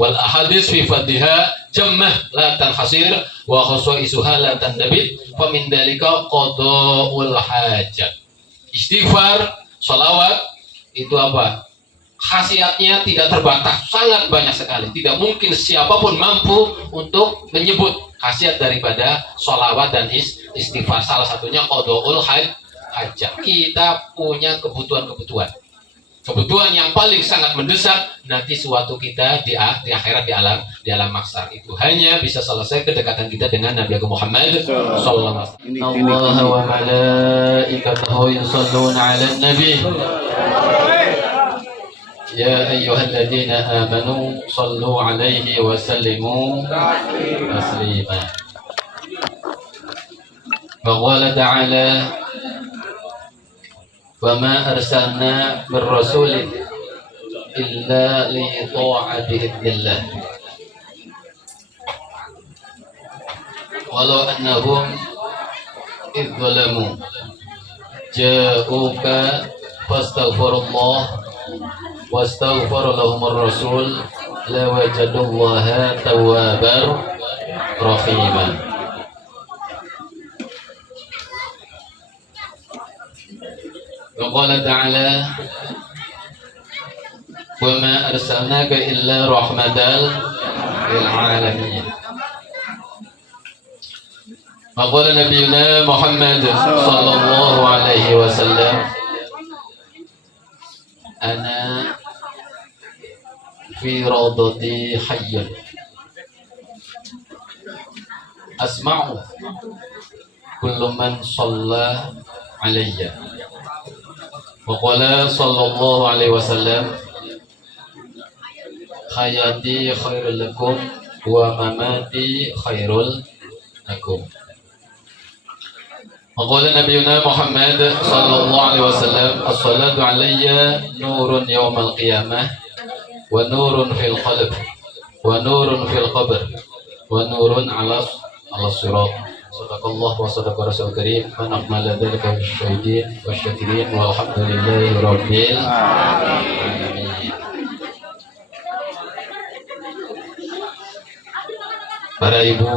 wal ahadits fi fadhiha jammah la tanhasir wa khusuisuha la tandabit fa min dalika qadaul hajat. Istighfar, sholawat itu apa? Khasiatnya tidak terbatas, sangat banyak sekali. Tidak mungkin siapapun mampu untuk menyebut khasiat daripada sholawat dan istighfar. Salah satunya qadaul hajat. Kita punya kebutuhan-kebutuhan yang paling sangat mendesak nanti suatu kita di akhirat, di alam mahsyar. Itu hanya bisa selesai kedekatan kita dengan Nabi Agung Muhammad sallallahu alaihi wasallam. Allah wa malaikatahu yusholluna 'alan nabi. Ya ayyuhalladzina amanu shallu 'alaihi wa sallimu taslima. Wa qala ta'ala وَمَا أَرْسَلْنَا مِنْ رَسُولٍ إِلَّا لِيُطَاعَ بِإِذْنِ اللَّهِ وَلَوْ أَنَّهُمْ إِذْ ظَلَمُوا جَاءُوكَ فَاسْتَغْفَرُوا اللَّهَ وَاسْتَغْفَرَ لَهُمُ الرَّسُولُ لَوَجَدُوا اللَّهَ تَوَّابًا رَحِيمًا. وقال تعالى وما أرسلناك إلا رحمة للعالمين. وقال نبينا محمد صلى الله عليه وسلم أنا في روضتي حي أسمع كل من صلى علي. Waqala sallallahu alaihi wasallam hayati khairul lakum wa mamati khairul lakum. Waqala nabiyuna Muhammad sallallahu alaihi wasallam as-salatu alayya nurun yawmal qiyamah wa nurun fil qalb wa nurun fil qabr wa nurun ala sirat. Sadaqallah wa sadaqa rasul karim wa na'mal dzalika bisyahidin wa syakirin walhamdulillahi rabbil alamin. Para ibu,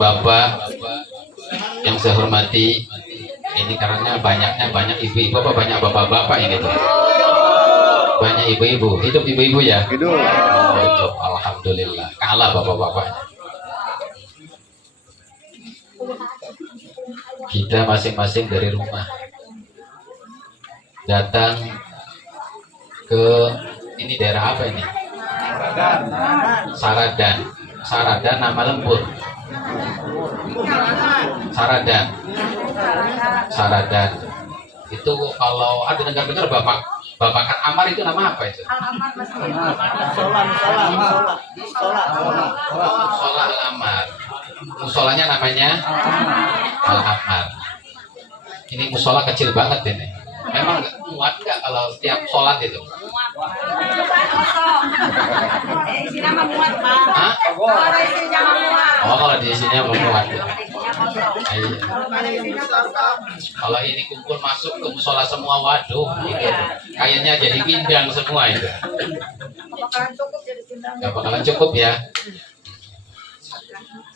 bapak yang saya hormati, ini karena banyak ibu-ibu apa banyak bapak-bapak ini tuh? Banyak ibu-ibu. Hidup ibu-ibu ya? Hidup. Alhamdulillah. Kalah bapak-bapaknya. Kita masing-masing dari rumah datang ke ini daerah apa ini? Saradan nama lembur. Saradan itu kalau ada dengar babakan Amar itu nama apa itu? Musola Al-Amar. Musolanya namanya Al-Amar. Ini musola kecil banget ini. Memang muat nggak kalau setiap sholat itu? Oh, kalau di sini muat. Kalau ini kumpul masuk ke musola semua, waduh, gitu. Kayaknya jadi pindang semua itu. Gak bakalan cukup ya.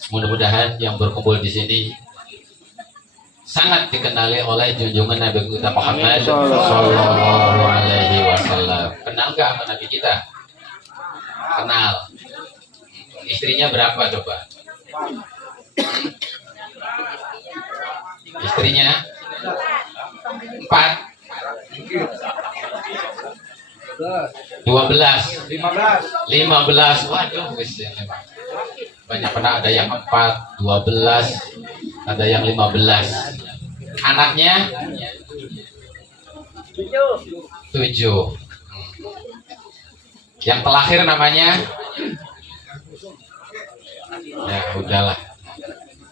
Mudah-mudahan yang berkumpul di sini sangat dikenali oleh junjungan Nabi kita Muhammad Sallallahu Alaihi Wasallam. Kenal gak sama Nabi kita? Kenal. Istrinya berapa coba? Istrinya 4, 12, 15. Waduh, banyak pernah ada yang 4, 12, ada yang 15. Anaknya 7. Yang terakhir namanya ya udahlah,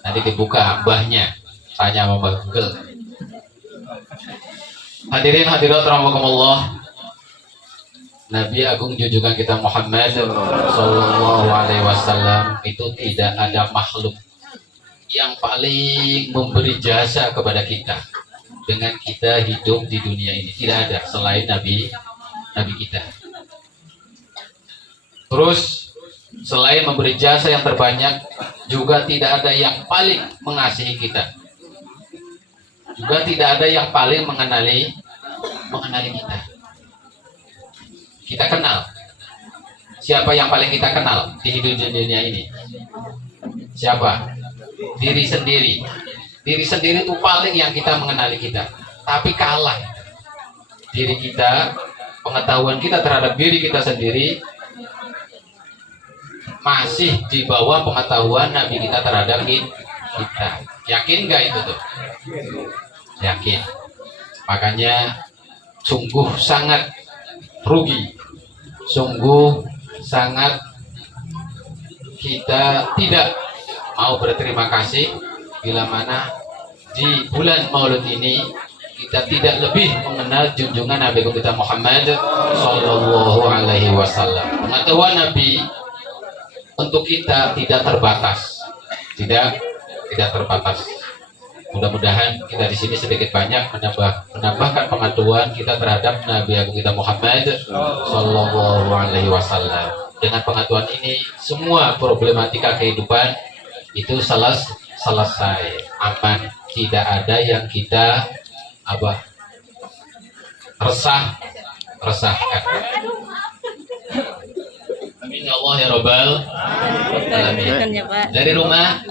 nanti dibuka mbahnya, tanya sama Mbah Google. Hadirin hadirat rahimakumullah, Nabi Agung junjungan kita Muhammad Sallallahu Alaihi Wasallam itu tidak ada makhluk yang paling memberi jasa kepada kita dengan kita hidup di dunia ini. Tidak ada selain Nabi kita. Terus selain memberi jasa yang terbanyak, juga tidak ada yang paling mengasihi kita. Juga tidak ada yang paling mengenali kita. Kita kenal. Siapa yang paling kita kenal di hidup dunia ini? Siapa? Diri sendiri. Diri sendiri itu paling yang kita mengenali kita. Tapi kalah diri kita, pengetahuan kita terhadap diri kita sendiri masih di bawah pengetahuan Nabi kita terhadap kita. Yakin nggak itu tuh? Yakin. Makanya sungguh sangat rugi, sungguh sangat kita tidak mau berterima kasih bila mana di bulan Maulud ini kita tidak lebih mengenal junjungan Nabi kita Muhammad Sallallahu Alaihi Wasallam. Pengetahuan Nabi untuk kita tidak terbatas, tidak terbatas. Mudah-mudahan kita di sini sedikit banyak menambahkan pengetahuan kita terhadap Nabi Agung kita Muhammad Sallallahu Alaihi Wasallam. Dengan pengetahuan ini, semua problematika kehidupan itu selesai, aman. Tidak ada yang kita resahkan. Amin ya Allah ya Rabbal Alamin. Dari rumah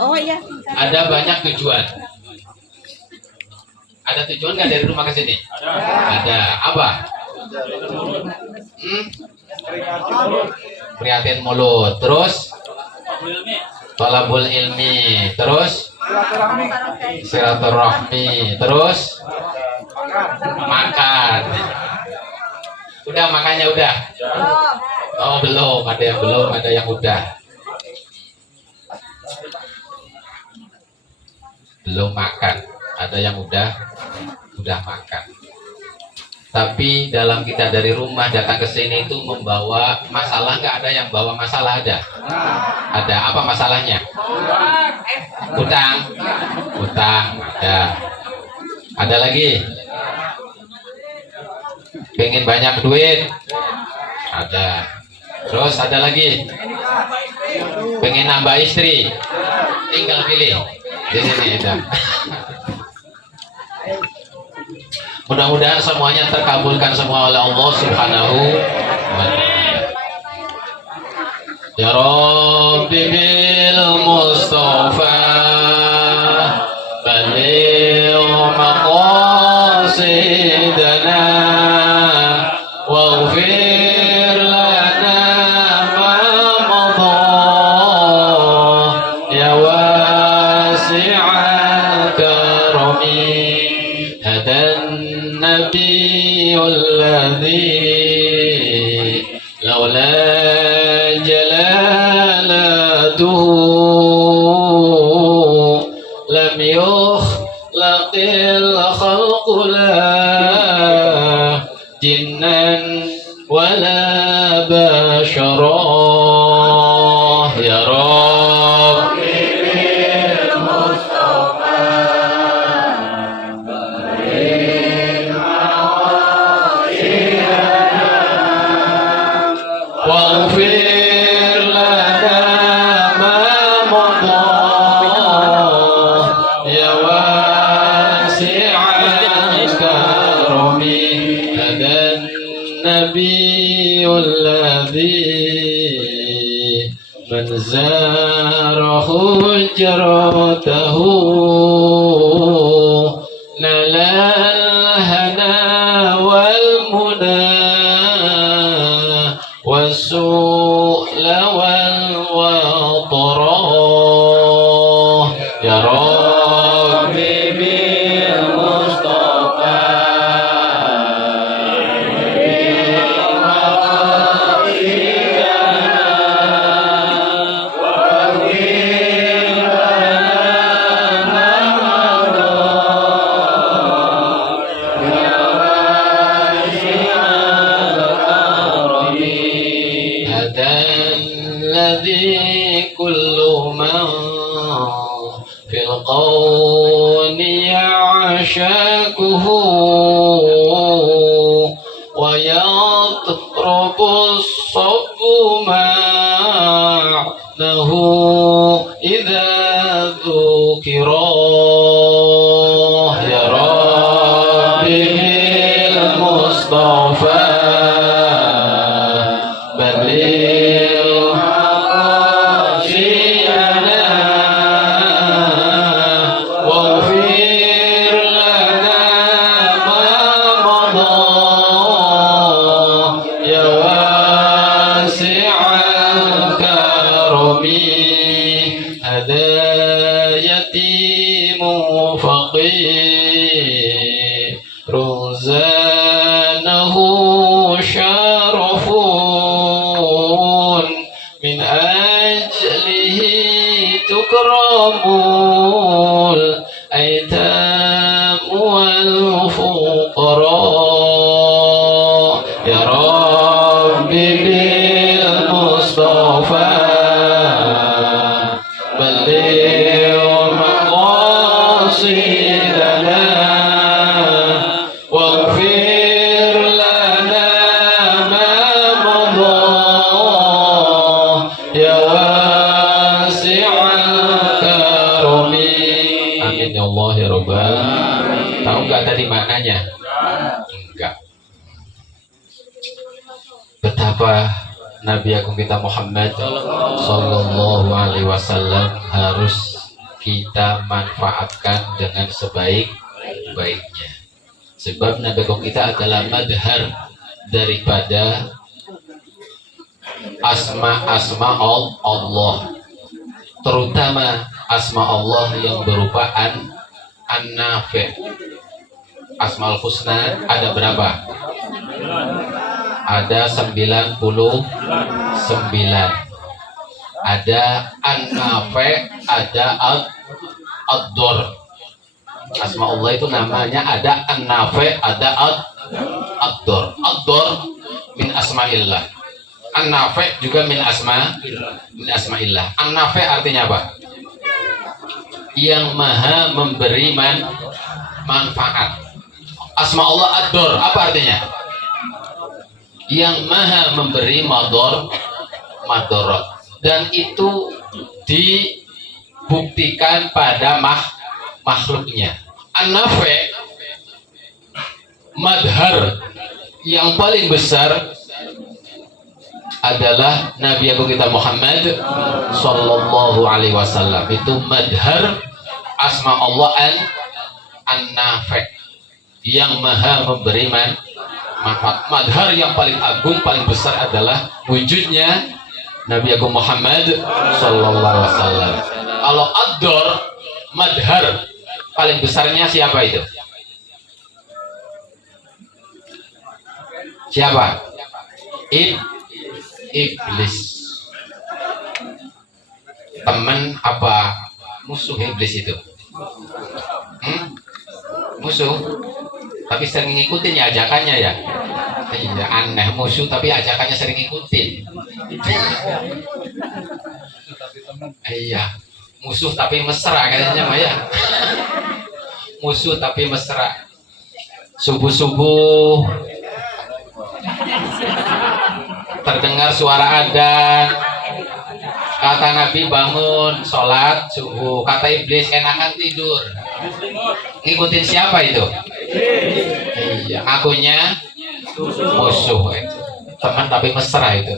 ada banyak tujuan. Ada tujuan nggak dari rumah ke sini? Ada. Apa? Prihatin mulut. Terus? Thalabul ilmi. Terus? Silaturahmi. Terus? Makan. Udah makannya udah? Oh belum. Ada yang belum, ada yang udah. Belum makan. Ada yang udah makan. Tapi dalam kita dari rumah datang ke sini itu membawa masalah, nggak ada yang bawa masalah? Ada. Apa masalahnya? Utang. Ada lagi. Pengen banyak duit? Ada. Terus ada lagi. Pengen nambah istri? Tinggal pilih. Di sini ada. Mudah-mudahan semuanya terkabulkan semua oleh Allah Subhanahu wa Ta'ala. Ya Rabbi bil Mustafa baligh maqasidana waghfir lana ma madha ya wasi'al karami النبي الذي لولا جلالته لم يخلق الخلق لا جنا ولا بشرا يا رب واغفر لنا ما مضى يا واسع الكرم هذا النبي الذي من زار هجرته نال الهنا والمنى والسؤل والوطراء يا ربي بالمصطفى الذي كل من في القول يعشقه ويطرب الصب مع إنه إذا ذكر يا ربي بالمصطفى بلغ مقاصدنا واغفر لنا ما مضى يا واسع الكرم هذا يتيم فقير زانه شرف من أجله تكرم الأيتام والفقراء يا ربي بالمصطفى بلغ مقاصدنا واغفر لنا ما مضى يا واسع الكرم. Amin ya Allah ya Rabbal. Tahu nggak tadi maknanya? Enggak. Betapa Nabi Agung kita Muhammad Sallallahu Alaihi Wasallam harus kita manfaatkan dengan sebaik-baiknya. Sebab Nabi Agung kita adalah madhar daripada asma-asma Allah, terutama asma Allah yang berupa an-nafi'. Asmaul husna ada berapa? Ada 99. Ada an-nafi', ada ad-dur. Asma Allah itu namanya ada an-nafi', ada ad-dur. Ad-dur min asma'illah. An-nafi' juga min asma'illah. An-nafi' artinya apa? Yang maha memberi manfaat. Asma Allah ad-dur apa artinya? Yang maha memberi madorot, dan itu dibuktikan pada makhluknya. An-nafi' madhar yang paling besar adalah Nabi Agung kita Muhammad Sallallahu Alaihi Wasallam. Itu madhar asma Allah an-nafi' yang maha memberi manfaat. Madhar yang paling agung, paling besar adalah wujudnya Nabi Agung Muhammad Sallallahu Alaihi Wasallam. Kalau ad-dur, madhar paling besarnya siapa itu? Siapa? Iblis. Teman apa musuh iblis itu? Musuh, tapi sering ngikutin ya ajakannya ya. Iya, aneh, musuh tapi ajakannya sering ngikutin. Iya, musuh tapi mesra kayaknya Maya. Musuh tapi mesra. Subuh-subuh terdengar suara adzan, kata Nabi bangun sholat subuh, kata iblis enakan tidur. Ngikutin siapa itu? Iya, akunya musuh itu. Teman tapi mesra itu.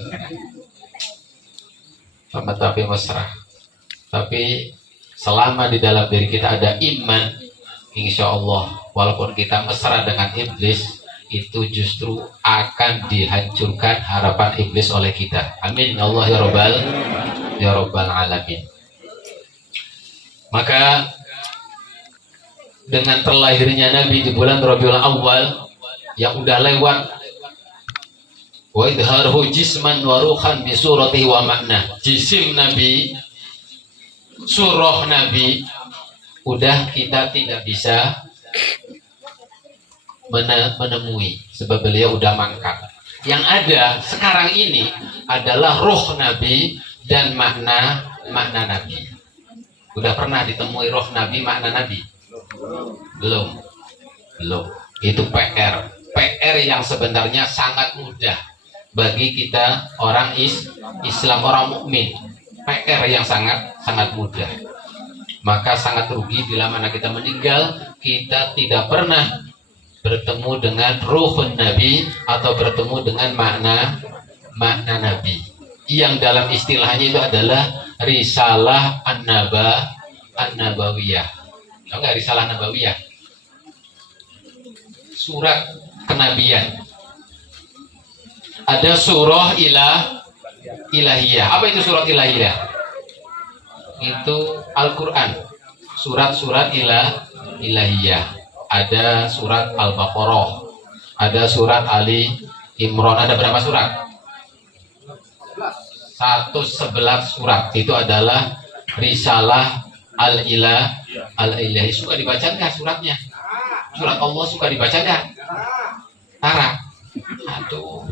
Teman tapi mesra. Tapi selama di dalam diri kita ada iman, insya Allah walaupun kita mesra dengan iblis, itu justru akan dihancurkan harapan iblis oleh kita. Amin ya Allah ya Rabbal alamin. Maka dengan terlahirnya Nabi di bulan Rabiul Awal yang udah lewat, wa idharuhu jisman wa ruhan bi suratihi wa makna, jisim Nabi, surah Nabi udah kita tidak bisa menemui sebab beliau udah mangkat. Yang ada sekarang ini adalah roh Nabi dan makna Nabi. Udah pernah ditemui roh Nabi, makna Nabi? Belum. Itu PR yang sebenarnya sangat mudah bagi kita orang Islam, orang mukmin. PR yang sangat mudah. Maka sangat rugi bila mana kita meninggal, kita tidak pernah bertemu dengan ruhun Nabi atau bertemu dengan makna Nabi. Yang dalam istilahnya itu adalah risalah an-nabawiyah. Tahu nggak risalah nabawiyah? Surat kenabian. Ada surah ilahiyah. Apa itu surat ilahiyah? Itu Al-Quran, surat-surat ilahiyah. Ada surat Al-Baqarah, ada surat Ali Imran. Ada berapa surat? 111 surat. Itu adalah risalah al-ilahi. Suka dibaca nggak suratnya? Surat Allah suka dibaca nggak? Tara. Aduh.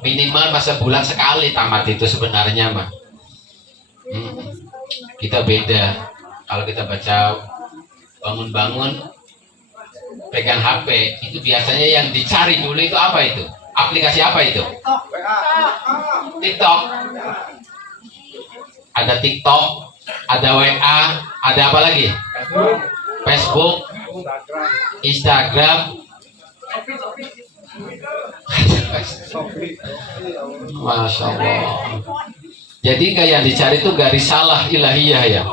Minimal masa bulan sekali tamat itu sebenarnya mah. Kita beda. Kalau kita baca bangun-bangun pegang HP, itu biasanya yang dicari dulu itu apa itu? Aplikasi apa itu? TikTok. Ada TikTok, ada WA, ada apa lagi? Facebook, Instagram. Masya Allah. Jadi kayak yang dicari itu gak risalah ilahiyah ya.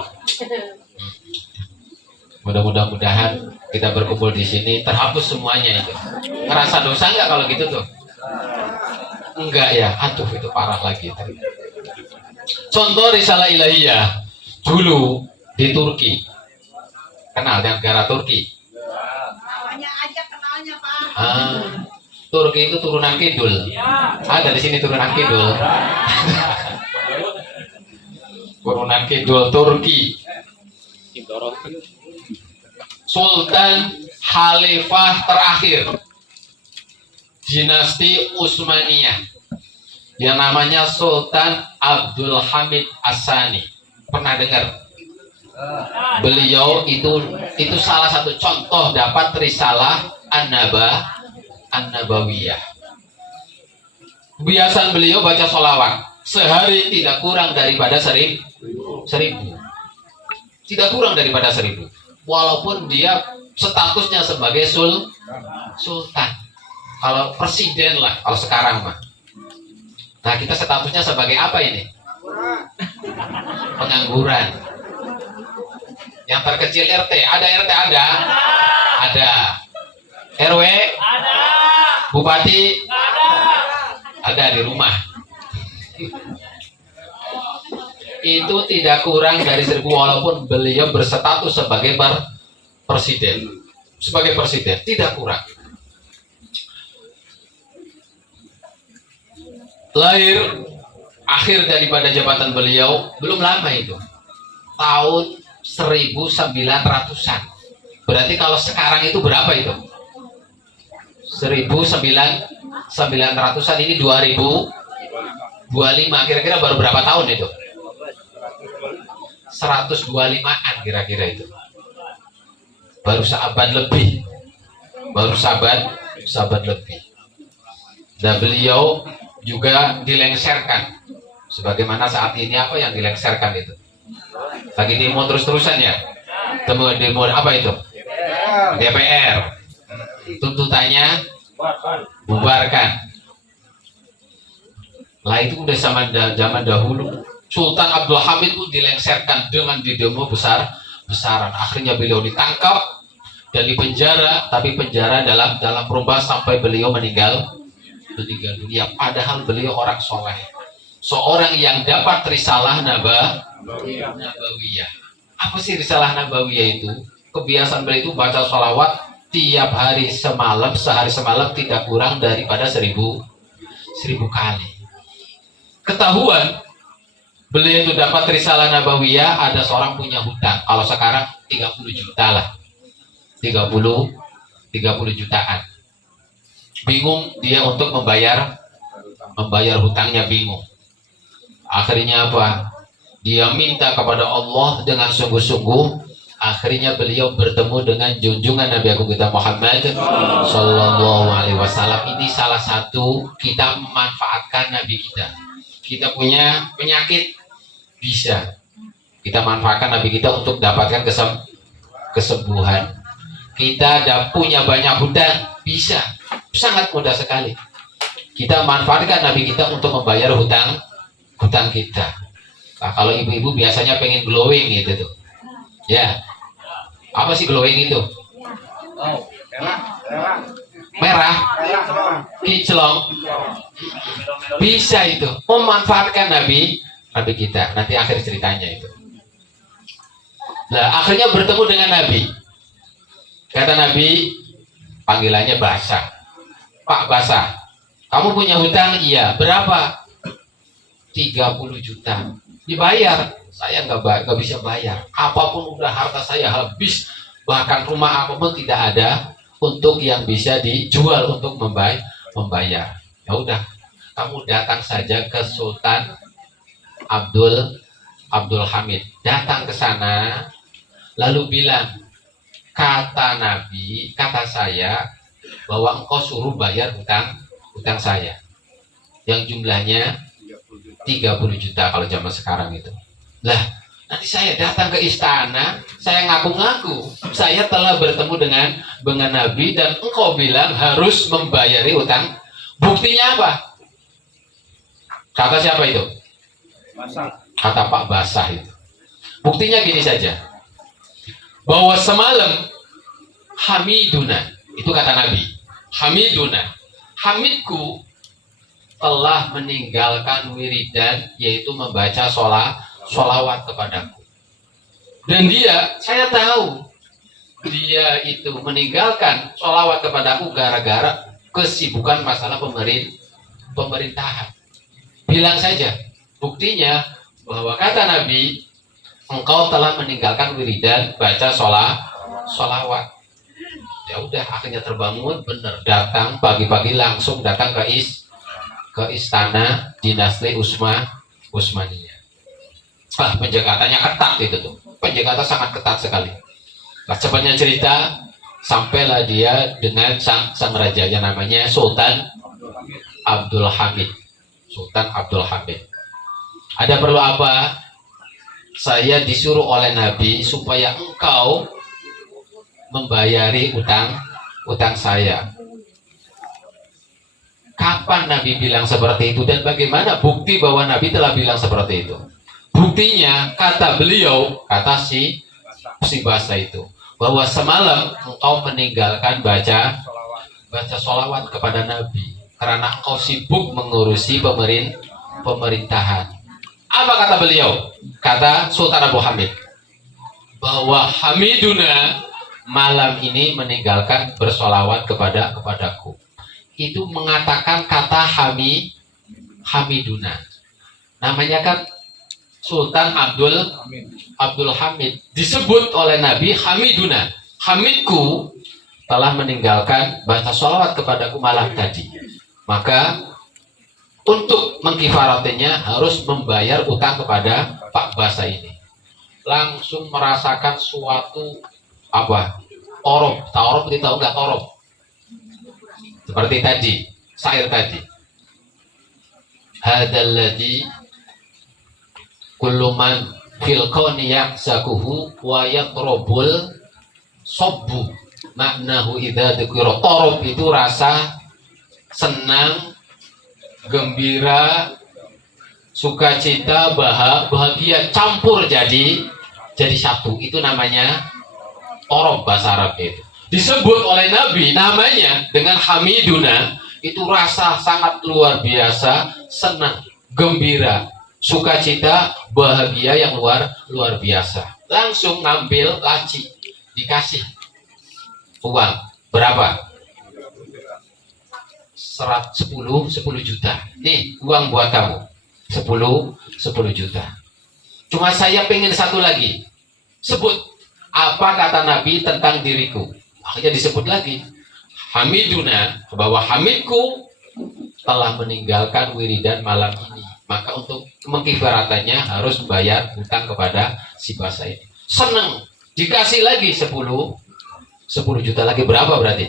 Mudah-mudahan kita berkumpul di sini terhapus semuanya itu. Ngerasa dosa nggak kalau gitu tuh? Enggak ya. Aduh itu parah lagi. Contoh risalah ilahiyah dulu di Turki. Kenal negara Turki? Namanya aja kenalnya Pak. Turki itu turunan kidul. Ada di sini turunan kidul. Turunan kidul Turki. Sultan Khalifah terakhir dinasti Utsmaniyah yang namanya Sultan Abdul Hamid As-Sani. Pernah dengar? Beliau itu salah satu contoh dapat risalah An-Nabawiyah. Kebiasaan beliau baca sholawat sehari tidak kurang daripada 1000. Tidak kurang daripada 1000. Walaupun dia statusnya sebagai sultan. Kalau presiden lah, kalau sekarang mah. Nah kita statusnya sebagai apa ini? Pengangguran. Yang terkecil RT, ada RT ada? Ada. RW? Ada. Bupati? Ada di rumah. Itu tidak kurang dari 1000 walaupun beliau berstatus sebagai presiden. Sebagai presiden tidak kurang. Lahir akhir daripada jabatan beliau belum lama itu. Tahun 1900-an. Berarti kalau sekarang itu berapa itu? 1900-an ini 2025. Kira-kira baru berapa tahun itu? 125-an kira-kira itu. Baru seabad lebih. Sahabat lebih. Dan beliau juga dilengserkan. Sebagaimana saat ini apa yang dilengserkan itu? Lagi demo terus-terusan ya? Demo apa itu? DPR. Tuntutannya bubarkan. Lah itu udah zaman dahulu. Sultan Abdul Hamid pun dilengserkan dengan didemo besar-besaran. Akhirnya beliau ditangkap dan dipenjara, tapi penjara dalam rumah sampai beliau meninggal dunia. Padahal beliau orang soleh, seorang yang dapat risalah nabawiyah. Apa sih risalah nabawiyah itu? Kebiasaan beliau itu baca sholawat tiap hari sehari semalam tidak kurang daripada 1000 kali. Ketahuan beliau itu dapat risalah nabawiyah, ada seorang punya hutang. Kalau sekarang 30 juta lah. 30 jutaan. Bingung dia untuk membayar hutangnya, bingung. Akhirnya apa? Dia minta kepada Allah dengan sungguh-sungguh. Akhirnya beliau bertemu dengan junjungan Nabi Agung kita Muhammad Sallallahu Alaihi Wasallam. Ini salah satu kita memanfaatkan Nabi kita. kita punya penyakit, bisa kita manfaatkan Nabi kita untuk dapatkan kesembuhan. Kita punya banyak hutang, bisa, sangat mudah sekali. Kita manfaatkan Nabi kita untuk membayar hutang kita. Nah, kalau ibu-ibu biasanya pengen glowing gitu tuh, ya, apa sih glowing itu? Merah, kinclong, bisa itu memanfaatkan Nabi kita. Nanti akhir ceritanya itu. Nah, akhirnya bertemu dengan Nabi. Kata Nabi, panggilannya Basah. Pak Basah, kamu punya hutang? Iya. Berapa? 30 juta. Dibayar. Saya nggak bisa bayar. Apapun udah harta saya habis. Bahkan rumah apapun tidak ada untuk yang bisa dijual untuk membayar. Ya udah, kamu datang saja ke Sultan Abdul Hamid. Datang ke sana, lalu bilang, kata Nabi, kata saya bahwa engkau suruh bayar hutang saya yang jumlahnya 30 juta kalau zaman sekarang itu. Lah, nanti saya datang ke istana, saya ngaku-ngaku saya telah bertemu dengan Nabi dan engkau bilang harus membayari hutang. Buktinya apa? Kata siapa itu? Kata Pak Basah itu. Buktinya gini saja, bahwa semalam Hamiduna, itu kata Nabi, Hamiduna, Hamidku telah meninggalkan wiridan, yaitu membaca sholawat kepadaku. Dan saya tahu dia itu meninggalkan sholawat kepadaku gara-gara kesibukan masalah pemerintahan. Bilang saja, buktinya bahwa kata Nabi, engkau telah meninggalkan wiridan baca sholawat. Ya udah, akhirnya terbangun, bener, datang pagi-pagi langsung datang ke istana dinasti Utsmaniyah. Penjagaannya ketat itu tuh, penjagaan sangat ketat sekali. Nah, cepatnya cerita, sampailah dia dengan sang rajanya, namanya Sultan Abdul Hamid. Sultan Abdul Hamid. Ada perlu apa? Saya disuruh oleh Nabi supaya engkau membayari utang saya. Kapan Nabi bilang seperti itu dan bagaimana bukti bahwa Nabi telah bilang seperti itu? Buktinya kata beliau, kata si Basah itu, bahwa semalam engkau meninggalkan baca sholawat kepada Nabi karena engkau sibuk mengurusi pemerintahan. Apa kata beliau? Kata Sultan Abu Hamid, bahwa Hamiduna malam ini meninggalkan bersolawat kepadaku. Itu mengatakan kata Hamiduna. Namanya kan Sultan Abdul Hamid. Disebut oleh Nabi Hamiduna. Hamidku telah meninggalkan baca sholawat kepadaku malam tadi. Maka untuk mengkifaratinya harus membayar utang kepada Pak Basah ini. Langsung merasakan suatu apa? Torob. Torob, kita tahu nggak torob? Seperti tadi, syair tadi. Hadalladzi kullu man fil kauni yahsakuhu wa yatrubul sobbu. Maknahu idza dzikra. Torob itu rasa senang, gembira, sukacita, bahagia campur jadi satu. Itu namanya torob bahasa Arab itu. Disebut oleh Nabi namanya dengan Hamiduna, itu rasa sangat luar biasa, senang, gembira, sukacita, bahagia yang luar biasa. Langsung ngambil laci, dikasih uang berapa? 10 juta. Nih uang buat kamu, 10 juta. Cuma saya pengen satu lagi. Sebut apa kata Nabi tentang diriku. Akhirnya disebut lagi Hamiduna, bahwa Hamidku telah meninggalkan wiridan malam ini. Maka untuk mengkifaratannya harus bayar hutang kepada si Basah ini. Seneng, dikasih lagi 10 juta lagi. Berapa berarti?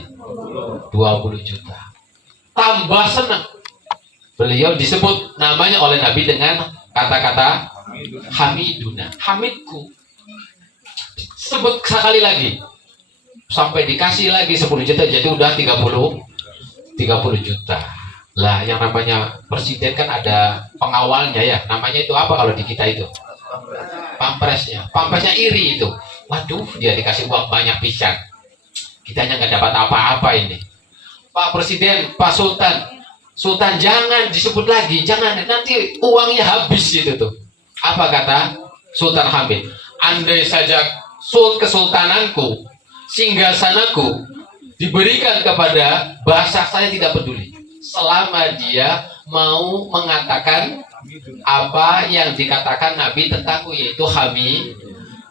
20 juta. Tambah senang. Beliau disebut namanya oleh Nabi dengan kata-kata Hamiduna, Hamidku. Sebut sekali lagi sampai dikasih lagi 10 juta, jadi udah 30 juta. Lah yang namanya presiden kan ada pengawalnya ya, namanya itu apa kalau di kita itu? Pampresnya iri itu. Waduh, dia dikasih uang banyak pisan, kitanya nggak dapat apa-apa ini. Pak Presiden, Pak Sultan jangan disebut lagi, jangan, nanti uangnya habis itu tuh. Apa kata Sultan Hamid? Andai saja kesultananku, singgasanaku diberikan kepada bahasa, saya tidak peduli, selama dia mau mengatakan apa yang dikatakan Nabi tentangku, yaitu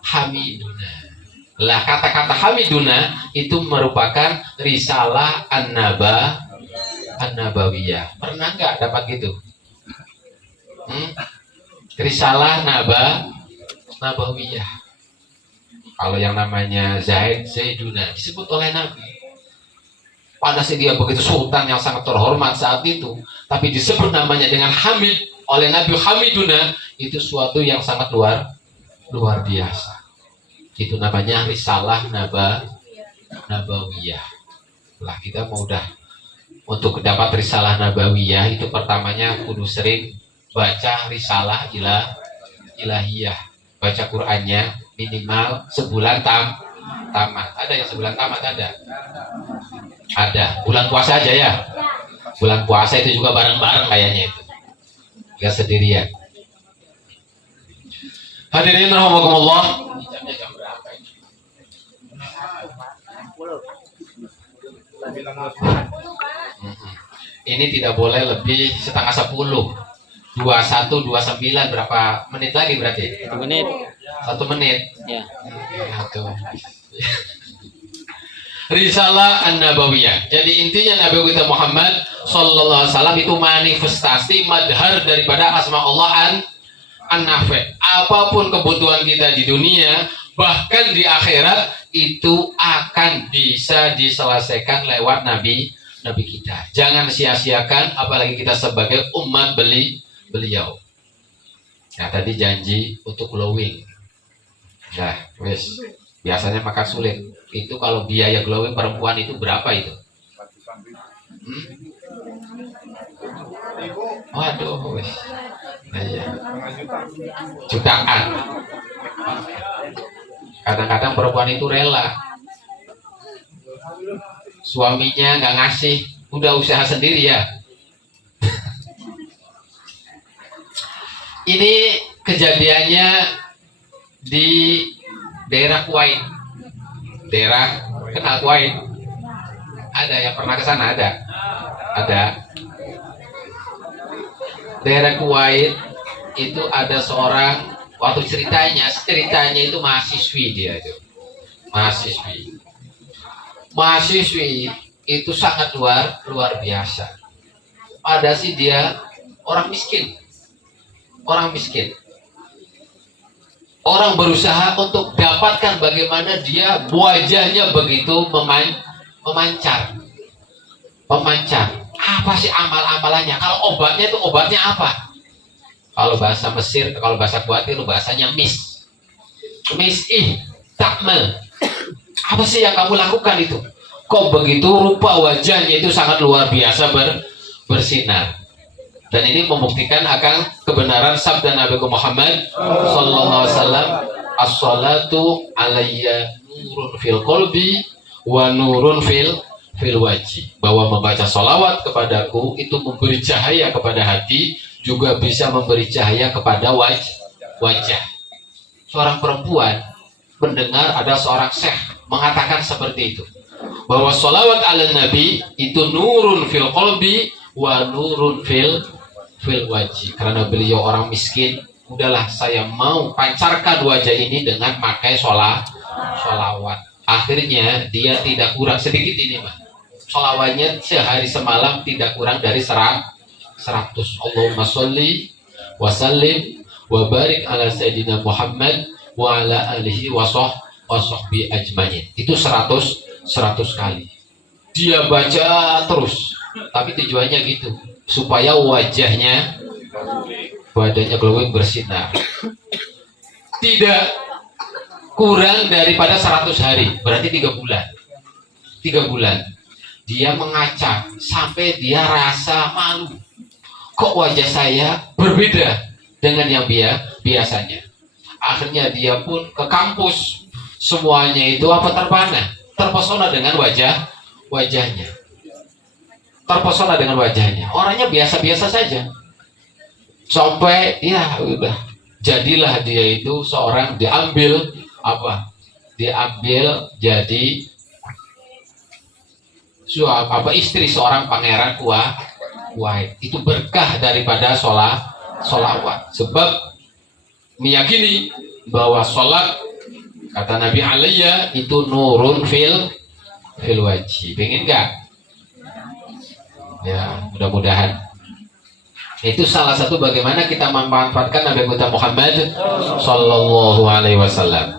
Hamiduna. Lah kata-kata Hamiduna itu merupakan risalah An-Nabawiyah. Pernah nggak dapat gitu? Risalah Nabawiyah. Kalau yang namanya Zaiduna disebut oleh Nabi. Padahal dia begitu sultan yang sangat terhormat saat itu, tapi disebut namanya dengan Hamid oleh Nabi, Hamiduna, itu suatu yang sangat luar biasa. Itu namanya risalah Nabawiyah. Lah kita mau udah untuk dapat risalah Nabawiyah itu pertamanya kudu sering baca risalah ilahiyah, baca Qur'annya minimal sebulan tamat. Ada yang sebulan tamat? Ada. Bulan puasa aja ya. Bulan puasa itu juga bareng-bareng kayaknya itu, nggak sendirian. Hadirin rahimakumullah. Ini tidak boleh lebih setengah 10. 21, 29 berapa menit lagi berarti? 1 menit. 1 menit. Ya. Risalah An-Nabawiyah. Jadi intinya Nabi kita Muhammad sallallahu alaihi wasallam itu manifestasi madhar daripada asma Allah An-Nafi. Apapun kebutuhan kita di dunia, bahkan di akhirat, itu akan bisa diselesaikan lewat Nabi kita. Jangan sia-siakan, apalagi kita sebagai umat beliau. Nah tadi janji untuk glowing. Nah, wes biasanya makan sulit. Itu kalau biaya glowing perempuan itu berapa itu? Waduh, wes. Nah, ya. Jutaan. Kadang-kadang perempuan itu rela, suaminya nggak ngasih, udah usaha sendiri ya. Ini kejadiannya di daerah Kuwait. Daerah kenal Kuwait? Ada yang pernah ke sana? Ada. Daerah Kuwait itu ada seorang, waktu ceritanya itu mahasiswi, dia itu mahasiswi itu sangat luar biasa. Padahal sih dia orang miskin. Orang berusaha untuk dapatkan bagaimana dia wajahnya begitu memancar. Apa sih amal-amalannya? Kalau obatnya itu obatnya apa? Kalau bahasa Mesir, kalau bahasa Kuwait itu bahasanya takmal. Apa sih yang kamu lakukan itu? Kok begitu rupa wajahnya itu sangat luar biasa bersinar. Dan ini membuktikan akan kebenaran sabda Nabi Muhammad sallallahu alaihi wasallam, as-salatu alayya nurun fil qalbi wa nurun fil wajhi. Bahwa membaca salawat kepadaku itu memberi cahaya kepada hati, juga bisa memberi cahaya kepada wajah. Seorang perempuan mendengar ada seorang syekh mengatakan seperti itu, bahwa salawat ala Nabi itu nurun fil qalbi wa nurun fil wajhi. Karena beliau orang miskin, udahlah saya mau pancarkan wajah ini dengan pakai sholawat. Akhirnya dia tidak kurang sedikit ini mah, sholawatnya sehari semalam tidak kurang dari 100. Allahumma sholli wa sallim wa barik ala sayyidina Muhammad wa ala alihi wa sahbihi ajmain. Itu 100 kali dia baca terus, tapi tujuannya gitu, supaya wajahnya, badannya glowing, bersinar. Tidak kurang daripada 100 hari, berarti 3 bulan. 3 bulan dia mengacak sampai dia rasa malu, kok wajah saya berbeda dengan yang biasanya. Akhirnya dia pun ke kampus, semuanya itu terpesona dengan wajahnya, terpesona dengan wajahnya. Orangnya biasa-biasa saja, sampai ya udah jadilah dia itu seorang diambil jadi istri seorang pangeran Kuwait. Itu berkah daripada sholawat, sebab meyakini bahwa sholat, kata Nabi Alaiya, itu nurun fil wajhi. Pengen nggak? Ya, mudah-mudahan. Itu salah satu bagaimana kita memanfaatkan Nabi kita Muhammad Sallallahu Alaihi Wasallam.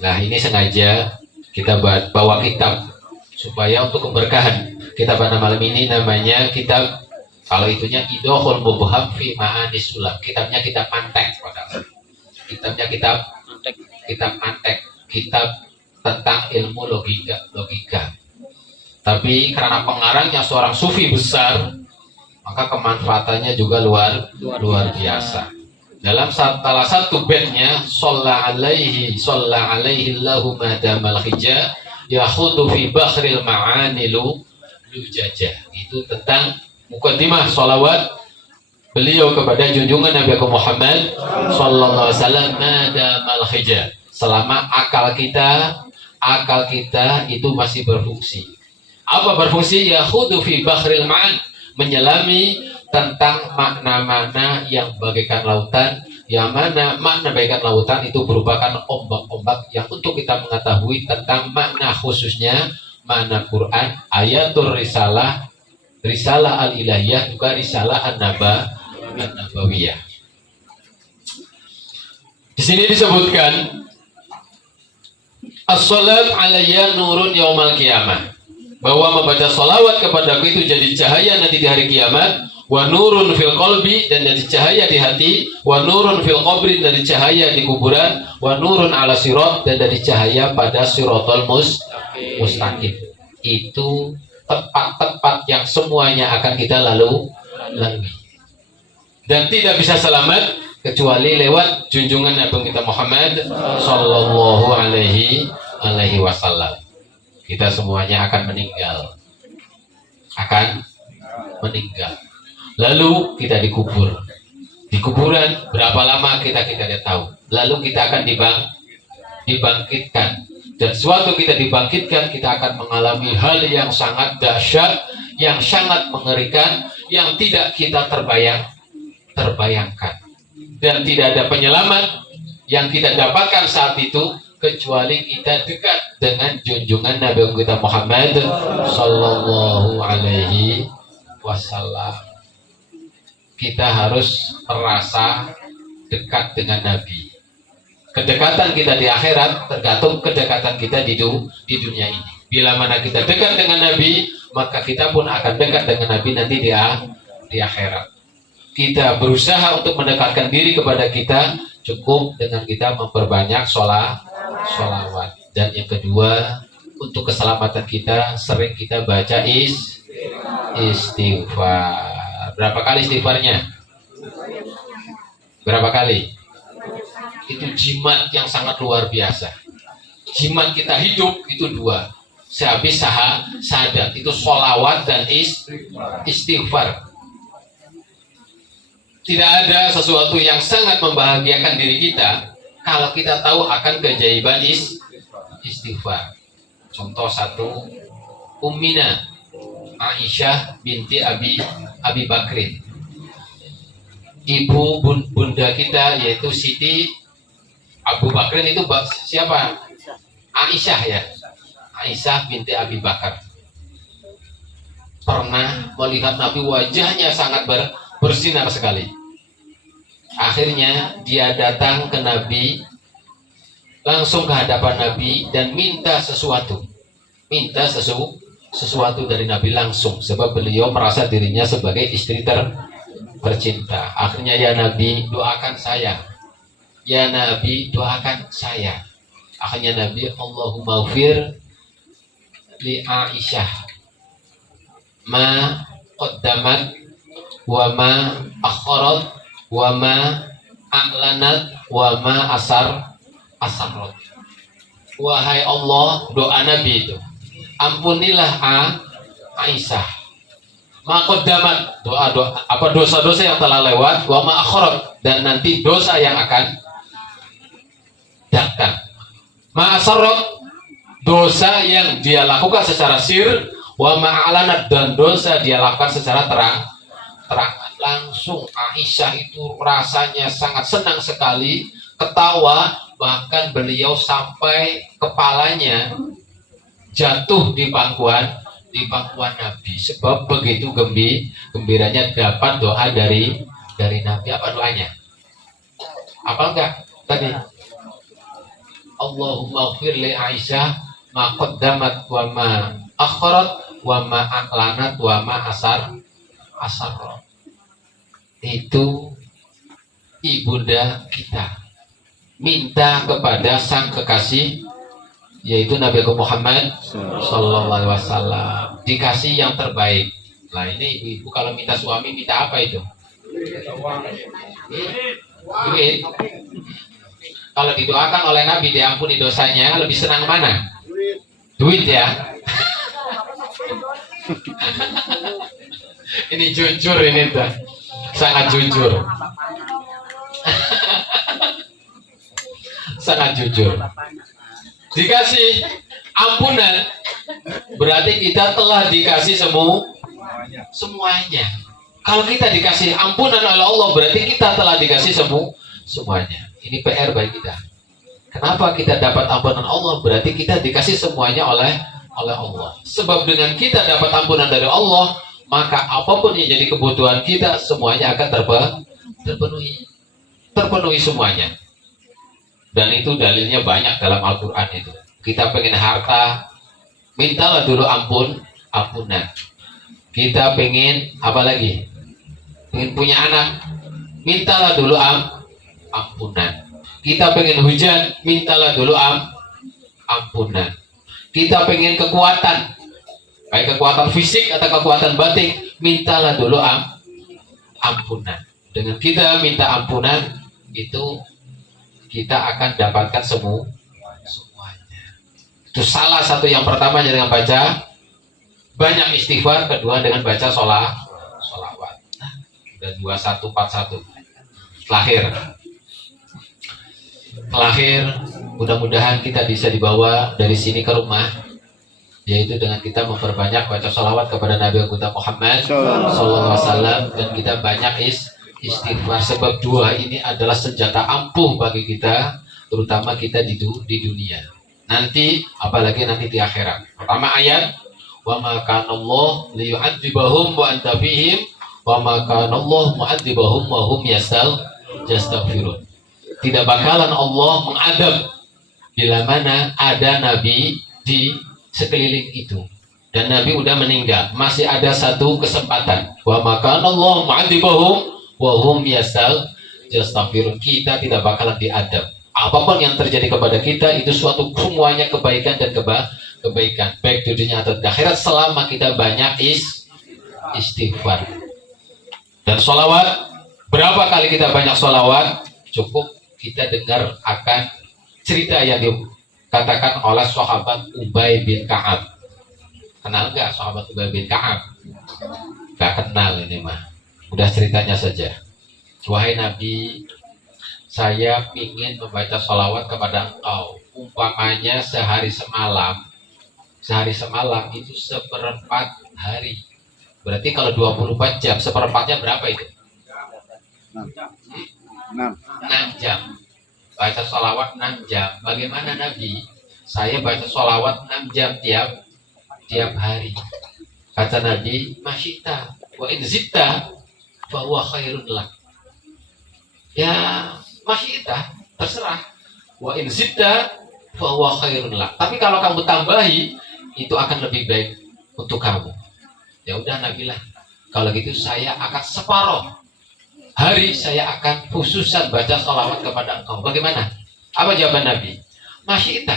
Nah, ini sengaja kita bawa kitab supaya untuk keberkahan. Kitab pada malam ini namanya kitab, kalau itunya Idohul Mubham fi Ma'ani Sulam. Kitabnya kitab mantek, kitabnya kitab mantek, kitab tentang ilmu logika. Tapi karena pengarangnya seorang sufi besar, maka kemanfaatannya juga luar biasa. Dalam salah satu baitnya, Shalla alaihi Allahu madamal hija yakhudu fi bakhril ma'anilu lujajah. Itu tentang mukaddimah sholawat beliau kepada junjungan Nabi Muhammad sallallahu alaihi wasallam, madamal hija, selama akal kita itu masih berfungsi. Apa berfungsi? Yakhudu fi bakhril ma'an, menyelami tentang makna-makna yang bagaikan lautan, yang mana makna bagaikan lautan itu merupakan ombak-ombak yang untuk kita mengetahui tentang makna khususnya makna Quran, ayatul risalah al-ilahiyah, juga risalah an-nabawiyah. Di sini disebutkan as-salat alayya nurun yaumal qiyamah, bahwa membaca salawat kepadaku itu jadi cahaya nanti di hari kiamat, wa nurun fil qalbi, dan jadi cahaya di hati, wa nurun fil qabri, dari cahaya di kuburan, wa nurun ala sirat, dan dari cahaya pada siratal mustaqim. Itu tempat-tempat yang semuanya akan kita lalui, dan tidak bisa selamat kecuali lewat junjungan Nabi kita Muhammad sallallahu alaihi wasallam. Kita semuanya akan meninggal. Lalu kita dikubur. Di kuburan berapa lama kita tidak tahu. Lalu kita akan dibangkitkan. Dan suatu kita dibangkitkan, kita akan mengalami hal yang sangat dahsyat, yang sangat mengerikan, yang tidak kita terbayangkan. Dan tidak ada penyelamat yang kita dapatkan saat itu kecuali kita dekat dengan junjungan Nabi kita Muhammad sallallahu alaihi wasallam. Kita harus merasa dekat dengan Nabi. Kedekatan kita di akhirat tergantung kedekatan kita di dunia ini. Bila mana kita dekat dengan Nabi, maka kita pun akan dekat dengan Nabi nanti di akhirat. Kita berusaha untuk mendekatkan diri kepada kita, cukup dengan kita memperbanyak sholawat. Dan yang kedua, untuk keselamatan kita, sering kita baca istighfar. Berapa kali istighfarnya? Berapa kali? Itu jimat yang sangat luar biasa. Jimat kita hidup itu dua, sehabis syahadat, itu sholawat dan istighfar. Tidak ada sesuatu yang sangat membahagiakan diri kita kalau kita tahu akan keajaiban istighfar. Contoh satu, Ummina Aisyah binti Abi Bakrin, ibu bunda kita, yaitu Siti Abu Bakrin. Itu siapa? Aisyah, ya, Aisyah binti Abi Bakar. Pernah melihat Nabi, wajahnya sangat bersinar sekali. Akhirnya dia datang ke Nabi, langsung ke hadapan Nabi dan minta sesuatu. sesuatu dari Nabi langsung, sebab beliau merasa dirinya sebagai istri tercinta. Akhirnya, ya Nabi, doakan saya. Ya Nabi, doakan saya. Akhirnya Nabi, Allahumma ghfir li Aisyah ma qaddamat wa ma akharat wa ma a'lanat wa ma asarrat. Wahai Allah, doa Nabi itu, ampunilah Aisyah ma qaddamat, dosa-dosa yang telah lewat, wa ma akharat, dan nanti dosa yang akan datang. Ma asarrat, dosa yang dia lakukan secara sir, wa ma'alanat, dan dosa dia lakukan secara terang. Langsung Aisyah itu rasanya sangat senang sekali, ketawa, bahkan beliau sampai kepalanya jatuh di pangkuan Nabi, sebab begitu gembiranya dapat doa dari Nabi. Apa doanya? Apa enggak tadi? Allahumma ighfir li Aisyah ma qaddamat wa ma akharat wa ma a'lanat wa ma asarrat. Itu ibunda kita minta kepada sang kekasih, yaitu Nabi Muhammad Sallallahu Alaihi Wasallam, dikasih yang terbaik. Nah, ini ibu-ibu kalau minta suami minta apa itu? Duit. Kalau didoakan oleh Nabi diampuni dosanya, lebih senang mana? Duit ya. Ini jujur ini tuh, sangat jujur. Sangat jujur. Dikasih ampunan berarti kita telah dikasih semuanya. Kalau kita dikasih ampunan oleh Allah, berarti kita telah dikasih semuanya. Ini PR bagi kita. Kenapa kita dapat ampunan Allah? Berarti kita dikasih semuanya oleh Allah. Sebab dengan kita dapat ampunan dari Allah, maka apapun yang jadi kebutuhan kita, semuanya akan terpenuhi semuanya. Dan itu dalilnya banyak dalam Al-Quran itu. Kita pengen harta, mintalah dulu ampunan. Kita pengen apa lagi? Pengen punya anak, mintalah dulu ampunan. Kita pengen hujan, mintalah dulu ampunan. Kita pengen kekuatan, baik kekuatan fisik atau kekuatan batin, mintalah dulu ampunan. Dengan kita minta ampunan, itu kita akan dapatkan semuanya. Itu salah satu yang pertama dengan baca banyak istighfar, kedua dengan baca sholawat. Udah 2141 terakhir, mudah-mudahan kita bisa dibawa dari sini ke rumah, yaitu dengan kita memperbanyak baca sholawat kepada Nabi kita Muhammad Sallallahu Alaihi Wasallam, dan kita banyak istighfar, sebab dua ini adalah senjata ampuh bagi kita, terutama kita di dunia. Nanti, apalagi nanti di akhirat. Pertama ayat, wa ma kana Allah liyu'adzibahum wa anta fihim wa ma kana Allah mu'adzibahum wa hum yastaghfirun. Tidak bakalan Allah mengadab bila mana ada nabi di sekeliling itu, dan nabi udah meninggal, masih ada satu kesempatan. Wa ma kana Allah mu'adzibahum wa hum yastaghfirun. Kita tidak bakalan diadab. Apapun yang terjadi kepada kita itu suatu semuanya kebaikan dan kebaikan, baik di dunia atau di akhirat, selama kita banyak istighfar dan sholawat. Berapa kali kita banyak sholawat? Cukup kita dengar akan cerita yang dikatakan oleh sahabat Ubay bin Ka'ab. Kenal nggak sahabat Ubay bin Ka'ab? Nggak kenal ini mah. Udah ceritanya saja. Wahai Nabi, saya ingin membaca sholawat kepada engkau. Umpamanya sehari semalam itu seperempat hari. Berarti kalau 24 jam, seperempatnya berapa itu? 6 jam. Baca sholawat 6 jam. Bagaimana Nabi? Saya baca sholawat 6 jam tiap hari. Kata Nabi, masyita wa in zitta fa huwa khairun lak. Ya, masyita, terserah. Wa in zitta fa huwa khairun lak. Tapi kalau kamu tambahi, itu akan lebih baik untuk kamu. Ya udah Nabi bilang, kalau gitu saya akan separuh hari saya akan khususan baca sholawat kepada engkau. Bagaimana? Apa jawaban Nabi? Masyi'ta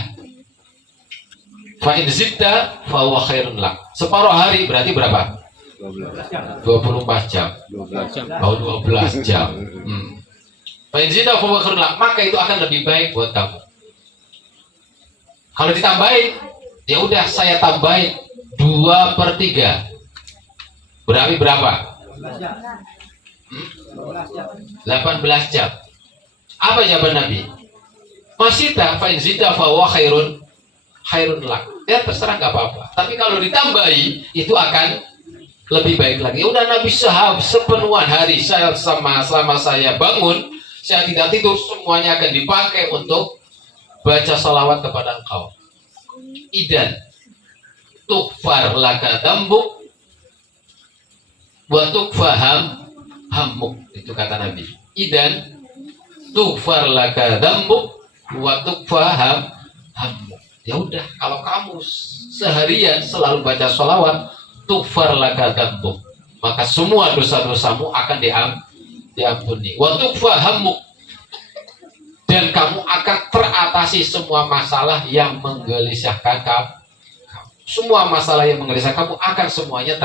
fa in zidta fa huwa khairun lak. Separuh hari berarti berapa? 24 jam. 12 jam. Oh, 12 jam. Fa in zidta fa huwa khairun lak, maka itu akan lebih baik buat kamu. Kalau ditambahin, ya udah saya tambahin 2/3. Berarti berapa? 18 jam. Apa jawaban Nabi? Masita fa in zidta fa huwa khairun lak. Ya terserah nggak apa-apa. Tapi kalau ditambahi itu akan lebih baik lagi. Udah Nabi sepenuhan hari saya selama saya bangun, saya tidak tidur, semuanya akan dipakai untuk baca salawat kepada engkau. Idan tukfar laka dambuk wa tukfaham hamuk. Itu kata Nabi. Idan tukfar laka dambuk wa tukfaham hamuk. Ya udah, kalau kamu seharian selalu baca salawat, tukfar laka dambuk, maka semua dosa-dosamu akan diampuni. Wa tukfahamuk, dan kamu akan teratasi semua masalah yang menggelisahkan kamu. Semua masalah yang menggelisahkan kamu akan semuanya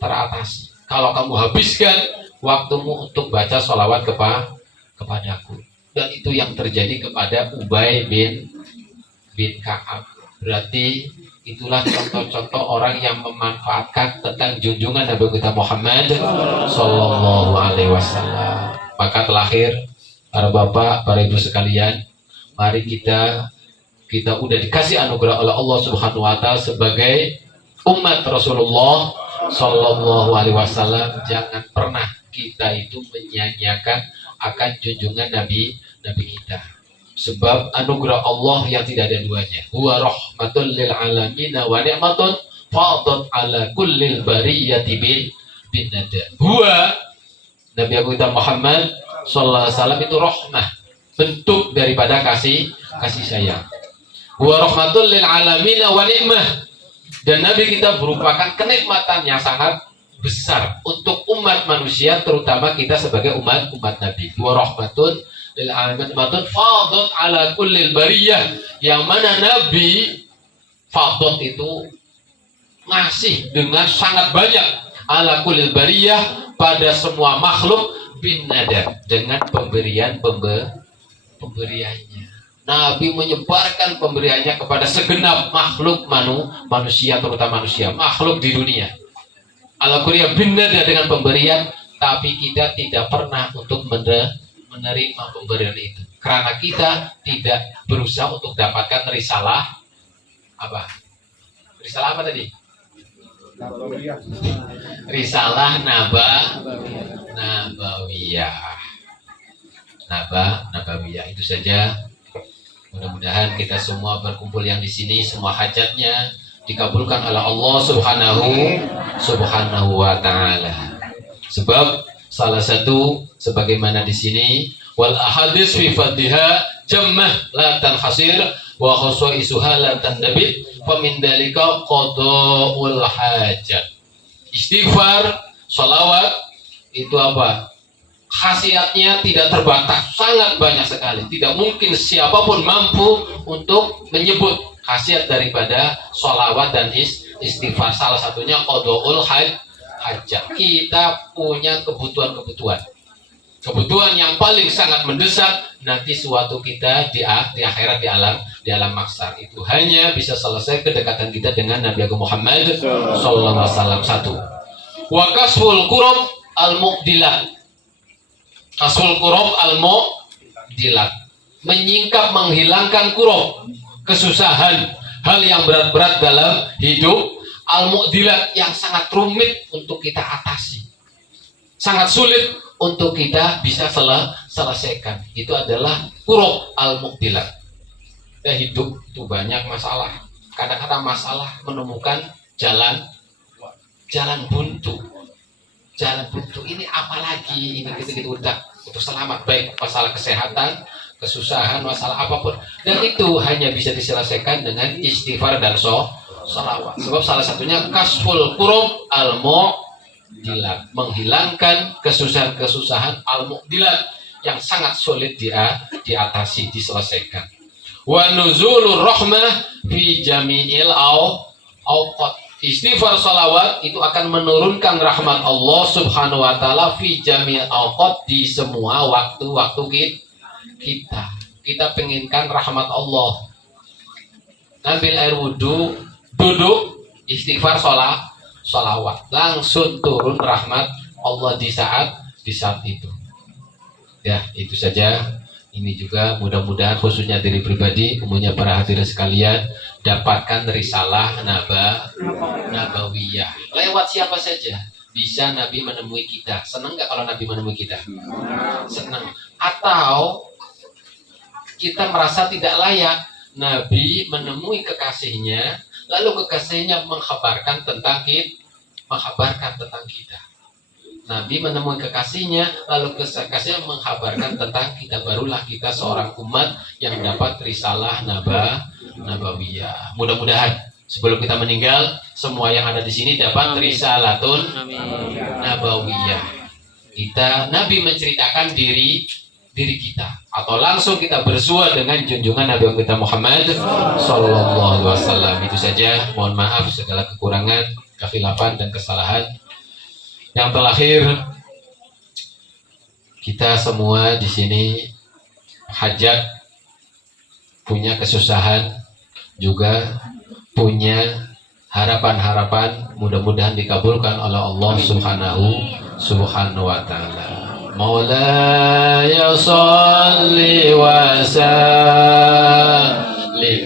teratasi kalau kamu habiskan waktumu untuk baca sholawat kepadaku. Dan itu yang terjadi kepada Ubay bin Ka'ab. Berarti itulah contoh-contoh orang yang memanfaatkan tentang junjungan Nabi kita Muhammad Sallallahu Alaihi Wasallam. Maka terakhir, para bapak, para ibu sekalian, mari kita udah dikasih anugerah oleh Allah Subhanahu Wa Taala sebagai umat Rasulullah Sallallahu Alaihi Wasallam. Jangan pernah kita itu menyanyiakan akan junjungan Nabi kita. Sebab anugerah Allah yang tidak ada duanya. Huwa rahmatul lil alamin wa ni'matun fadat ala kullil bariyati bin nada. Huwa Nabi kita Muhammad sallallahu alaihi wasallam itu rahmah, bentuk daripada kasih sayang. Huwa rahmatul lil alamin wa ni'mah. Dan Nabi kita merupakan kenikmatan yang sangat besar untuk umat manusia, terutama kita sebagai umat Nabi. Huwa rahmatun lil alamin matun fadat ala kullil bariyah, yang mana Nabi fadat itu ngasih dengan sangat banyak ala kullil bariyah pada semua makhluk bin nada, dengan pemberiannya. Nabi menyebarkan pemberiannya kepada segenap makhluk manusia, terutama manusia, makhluk di dunia. Ala kullil bin nada dengan pemberian, tapi kita tidak pernah untuk menerima pemberian itu karena kita tidak berusaha untuk dapatkan risalah apa tadi? Risalah nabawiyah. Itu saja. Mudah-mudahan kita semua berkumpul yang di sini, semua hajatnya dikabulkan oleh Allah Subhanahu wa Ta'ala. Sebab salah satu sebagaimana di sini, wal ahadits fi fadhiha jammah la tanhasir wa khasaisuha la tandabit fa min dalika qadaul hajat. Istighfar, salawat itu apa? Khasiatnya tidak terbatas, sangat banyak sekali. Tidak mungkin siapapun mampu untuk menyebut khasiat daripada salawat dan istighfar. Salah satunya qadaul hajat. Kita punya kebutuhan yang paling sangat mendesak nanti suatu kita di akhirat, di alam mahsyar. Itu hanya bisa selesai kedekatan kita dengan Nabi Agung Muhammad sallallahu alaihi wasallam. Satu, wa kasful kurab al-muqdilat. Kasful kurab al-muqdilat, menyingkap, menghilangkan kurab, kesusahan, hal yang berat-berat dalam hidup. Al-muqdilat, yang sangat rumit untuk kita atasi, sangat sulit untuk kita bisa selesaikan. Itu adalah kurab al-muqdilat. Kita hidup itu banyak masalah. Kadang-kadang masalah menemukan jalan buntu. Ini apalagi ini kita udah untuk selamat, baik masalah kesehatan, kesusahan, masalah apapun. Dan itu hanya bisa diselesaikan dengan istighfar dan salawat. Sebab salah satunya kasful kurub al-mu'dilat, menghilangkan kesusahan-kesusahan al-mu'dilat yang sangat sulit diatasi, diselesaikan. Wa nuzulur rahmah fi jami'il awqat. Istighfar salawat itu akan menurunkan rahmat Allah Subhanahu wa taala fi jami'il awqat, di semua waktu-waktu kita. Kita penginkan rahmat Allah. Ambil air wudhu, duduk, istighfar salawat, langsung turun rahmat Allah di saat itu. Ya, itu saja. Ini juga mudah-mudahan khususnya diri pribadi, umumnya para hadirin sekalian, dapatkan risalah nabawiyah. Lewat siapa saja bisa Nabi menemui kita. Senang nggak kalau Nabi menemui kita? Senang. Atau kita merasa tidak layak, Nabi menemui kekasihnya, lalu kekasihnya mengkabarkan tentang kita. Nabi menemui kekasihnya, lalu kekasihnya mengkabarkan tentang kita, barulah kita seorang umat yang dapat risalah nabawiyah. Mudah-mudahan sebelum kita meninggal, semua yang ada di sini dapat risalatun nabawiyah. Nabi menceritakan diri kita, atau langsung kita bersua dengan junjungan Nabi kita Muhammad Sallallahu Alaihi Wasallam. Itu saja. Mohon maaf segala kekurangan, kekhilafan dan kesalahan. Yang terakhir, kita semua di sini hajat, punya kesusahan, juga punya harapan-harapan, mudah-mudahan dikabulkan oleh Allah Subhanahu wa taala. Maulaya shalli wa sallim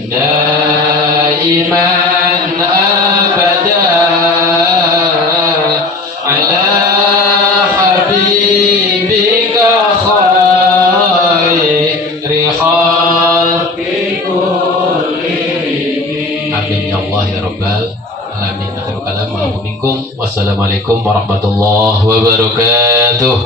daiman abada ala habibika khairi khalqi kullihim. Amin ya Allah ya rabbal alamin. Akhirul kalam wa minkum. Wassalamualaikum warahmatullahi wabarakatuh.